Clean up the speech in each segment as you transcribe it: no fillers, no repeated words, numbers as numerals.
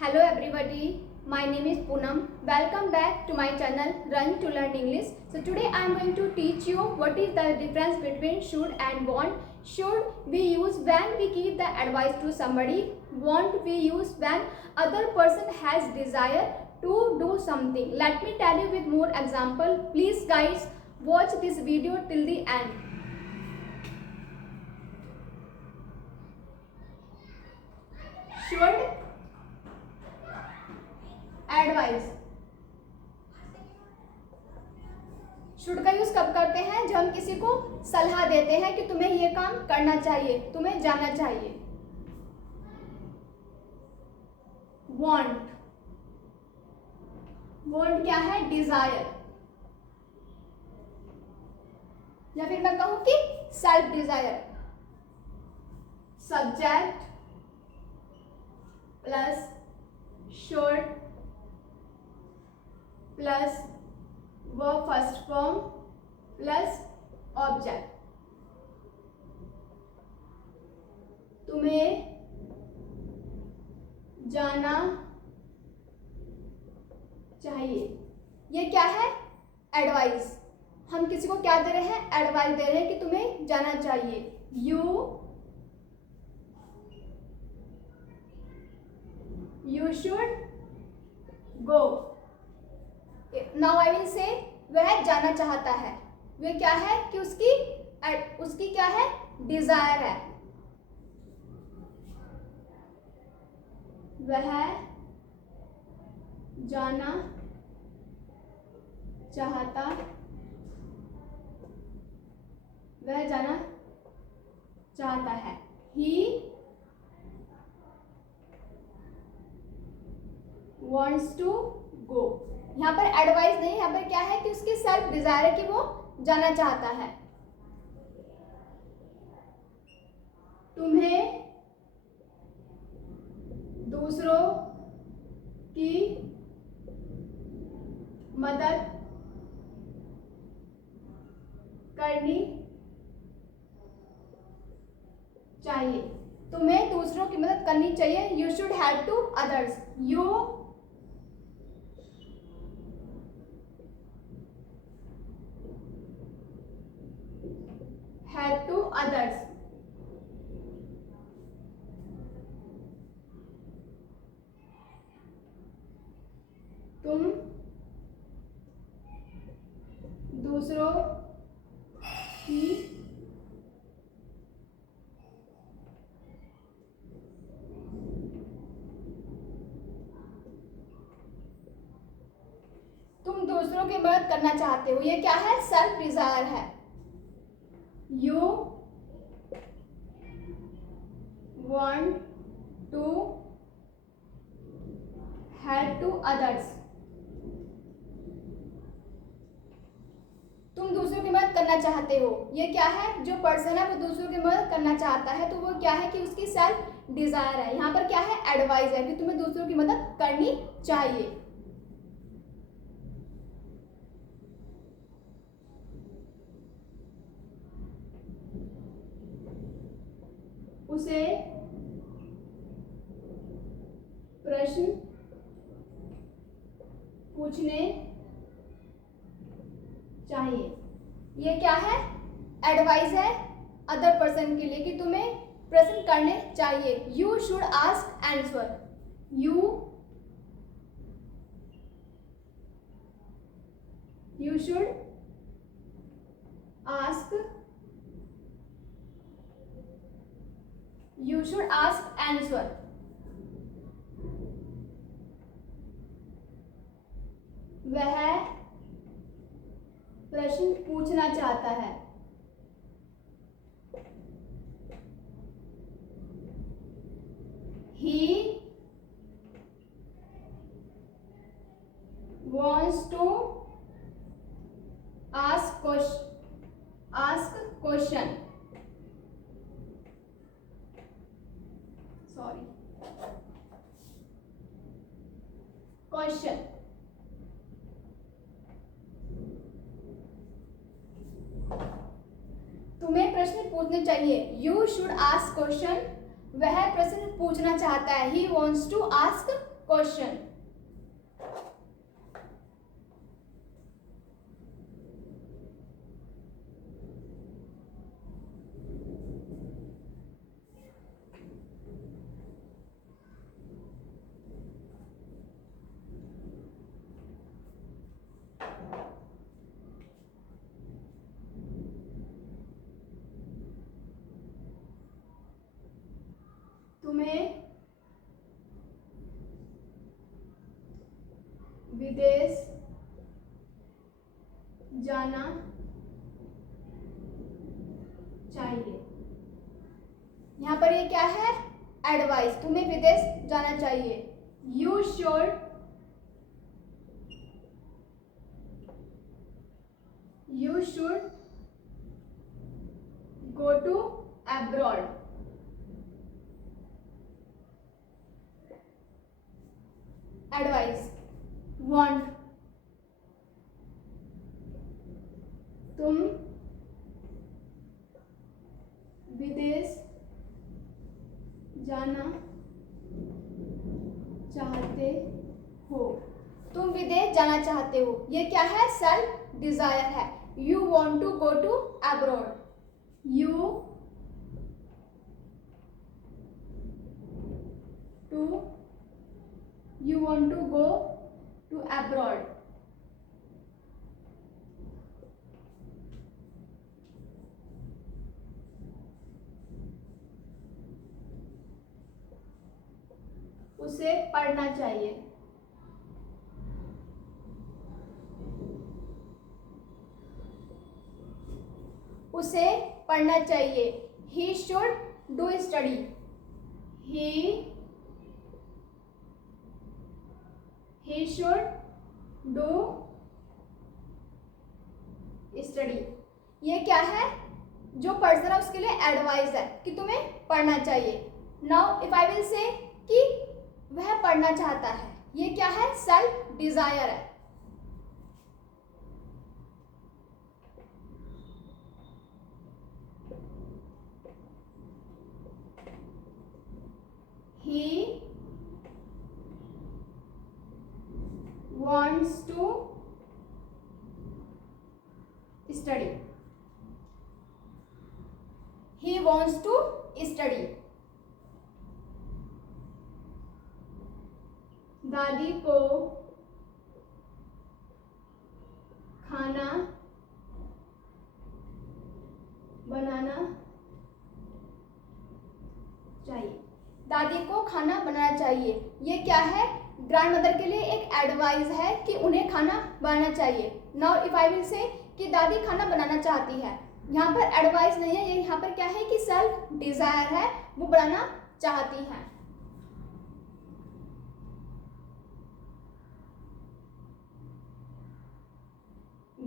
Hello everybody, my name is Poonam. Welcome back to my channel Run to Learn English. So today I am going to teach you what is the difference between should and want. Should we use when we give the advice to somebody. Want we use when other person has desire to do something. Let me tell you with more example. Please guys watch this video till the end. Should advice should का use कब करते हैं? जब हम किसी को सलाह देते हैं कि तुम्हें ये काम करना चाहिए, तुम्हें जाना चाहिए. वांट क्या है? डिजायर, या फिर मैं कहूं कि self desire. Subject plus should plus verb first form plus object. तुम्हें जाना चाहिए. ये क्या है? एडवाइस. हम किसी को क्या दे रहे हैं? एडवाइस दे रहे हैं कि तुम्हें जाना चाहिए. You should go. Now I will say वह जाना चाहता है. वह क्या है? कि उसकी क्या है? डिजायर है. वह जाना चाहता, वह जाना चाहता है. ही wants to go. यहाँ पर एडवाइस नहीं, यहाँ पर क्या है कि उसकी सेल्फ डिजायर है कि वो जाना चाहता है. तुम्हें दूसरों की मदद करनी चाहिए. तुम्हें दूसरों की मदद करनी चाहिए. You should help to others. You help to others. तुम दूसरों की मदद करना चाहते हो. ये क्या है? सेल्फ डिजायर है. You want to help to others. तुम दूसरों की मदद करना चाहते हो. ये क्या है? जो पर्सन है वो दूसरों की मदद करना चाहता है, तो वो क्या है कि उसकी सेल्फ डिजायर है. यहाँ पर क्या है? एडवाइस है कि तुम्हें दूसरों की मदद करनी चाहिए. उसे प्रश्न पूछने चाहिए. ये क्या है? एडवाइस है अदर पर्सन के लिए कि तुम्हें प्रश्न करने चाहिए. You should ask answer. You should ask. You should ask answer. वह प्रश्न पूछना चाहता है. He wants to ask question. Question. तुम्हें प्रश्न पूछने चाहिए. You should ask question. वह प्रश्न पूछना चाहता है. He wants to ask question. तुम्हें विदेश जाना चाहिए। यहाँ पर ये क्या है? एडवाइस। तुम्हें विदेश जाना चाहिए। You should go to abroad. Advice. Want, तुम विदेश जाना चाहते हो। तुम विदेश जाना चाहते हो, ये क्या है? सेल्फ डिजायर है। You want to go to abroad. You want to go to abroad. उसे पढ़ना चाहिए। उसे पढ़ना चाहिए। He should do study. He should do study. ये क्या है? जो पर्सन है उसके लिए एडवाइस है कि तुम्हें पढ़ना चाहिए। Now if I will say कि वह पढ़ना चाहता है, ये क्या है? सेल्फ डिजायर है। He wants to study. He wants to study. दादी को खाना बनाना चाहिए। दादी को खाना बनाना चाहिए, ये क्या है? ग्रैंड मदर के लिए एक एडवाइस है कि उन्हें खाना बनाना चाहिए। Now if I will say कि दादी खाना बनाना चाहती है, यहाँ पर एडवाइस नहीं है, ये यहाँ पर क्या है कि सेल्फ डिजायर है, वो बनाना चाहती हैं।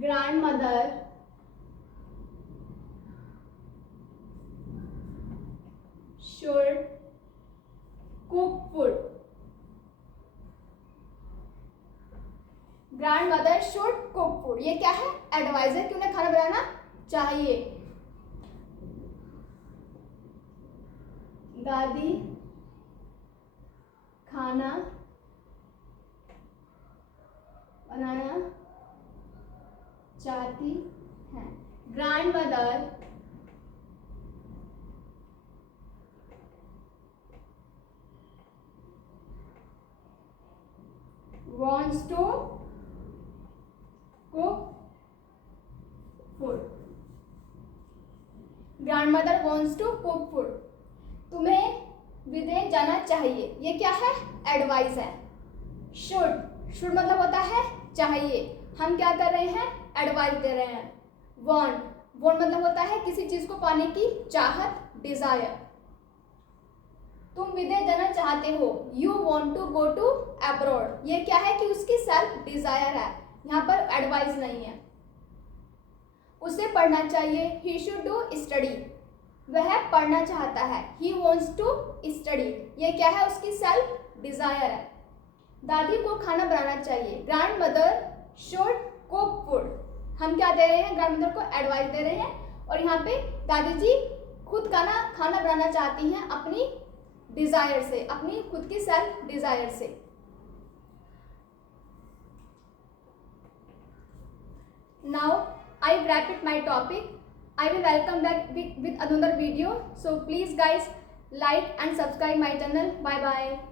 Grandmother should cook food. Grandmother should cook food, ये क्या है? एडवाइस है कि उन्हें खाना बनाना चाहिए। दादी खाना बनाना चाहती हैं। Grandmother wants to cook food. Grandmother wants to cook food. तुम्हें विदेश जाना चाहिए, ये क्या है? एडवाइस है। शुड मतलब होता है चाहिए, हम क्या कर रहे हैं? एडवाइस दे रहे हैं। वांट मतलब होता है किसी चीज को पाने की चाहत, डिजायर। तुम विदेश जाना चाहते हो, you want to go to abroad, ये क्या है कि उसकी सेल्फ डिजायर है, यहाँ पर एडवाइस नहीं है। उसे पढ़ना चाहिए, ही शुड डू स्टडी, वह पढ़ना चाहता है, ही वॉन्ट्स टू स्टडी, ये क्या है? उसकी सेल्फ डिजायर है। दादी को खाना बनाना चाहिए, grand mother should cook food, हम क्या दे रहे हैं? ग्रैंड मदर को एडवाइस दे रहे हैं। और यहाँ पे दादी जी खुद खाना बनाना चाहती हैं अपनी डिजायर से, अपनी खुद की सेल्फ डिजायर से। now I wrap it my topic. I will welcome back with another video. So please guys like and subscribe my channel. Bye bye.